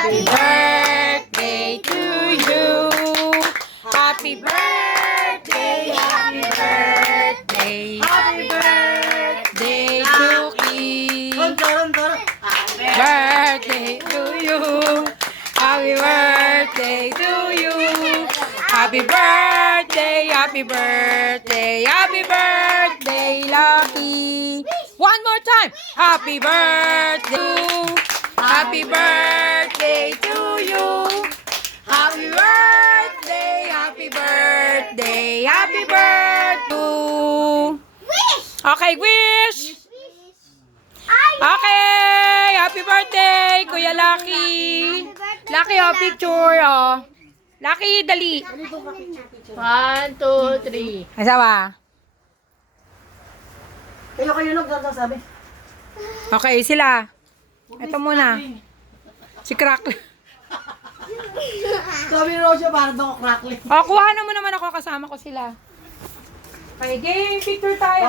Happy birthday to you. Happy birthday, happy birthday. Happy birthday to Ki. Birthday to you. Happy birthday to you. Happy birthday, happy birthday, happy birthday, Lucky. One more time. Happy birthday. Happy birthday to you. Happy birthday, happy birthday, happy birthday. Okay, wish. Okay, happy birthday, Kuya Lucky. Lucky, oh, picture, oh. Lucky, dali. 1, 2, 3. Asawa. Kayo nagsasabi. Okay, sila. Ito muna. Si Crack. Sabi ni Rosia, parang daw crackling. O, kuhanan mo naman ako, kasama ko sila. Okay, game, picture tayo.